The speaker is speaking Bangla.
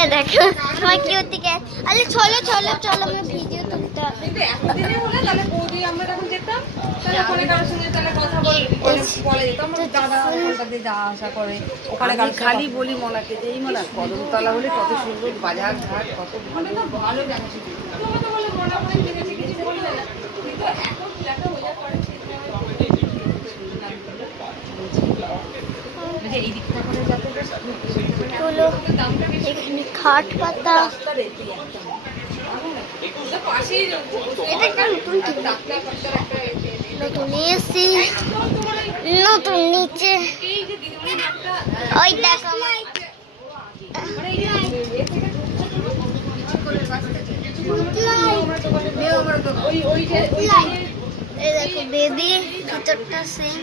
এ দেখো আমার কি ওদিকে আরে চলো চলো চলো আমরা ভিডিও তুলতে হবে। কিন্তু একদিনে হলে তাহলে বৌদি আমরা যখন যেতাম তাহলে ওখানে কারোর সঙ্গে তাহলে কথা বলে যেতাম দাদা ওখানটা দিয়ে যাওয়া আসা করে ওখানে খালি বলি মনাকে যে এই মনা কদমতলা হলে কত সুন্দর বাজার ঘাট কত ভালো ভালো দেখা ছিল তোমাকে তো বলে মনে হয় জেনেছি কিছু বললে না কিন্তু এখন একটা হয়ে যাওয়ার পরে এই দিকটা করে যাতে চলো এখানে খাট পাতা এটা একটা নতুন নতুন এসি নতুন নিচে ওই দেখো এই দেখো বেবি ভিতরটা সেম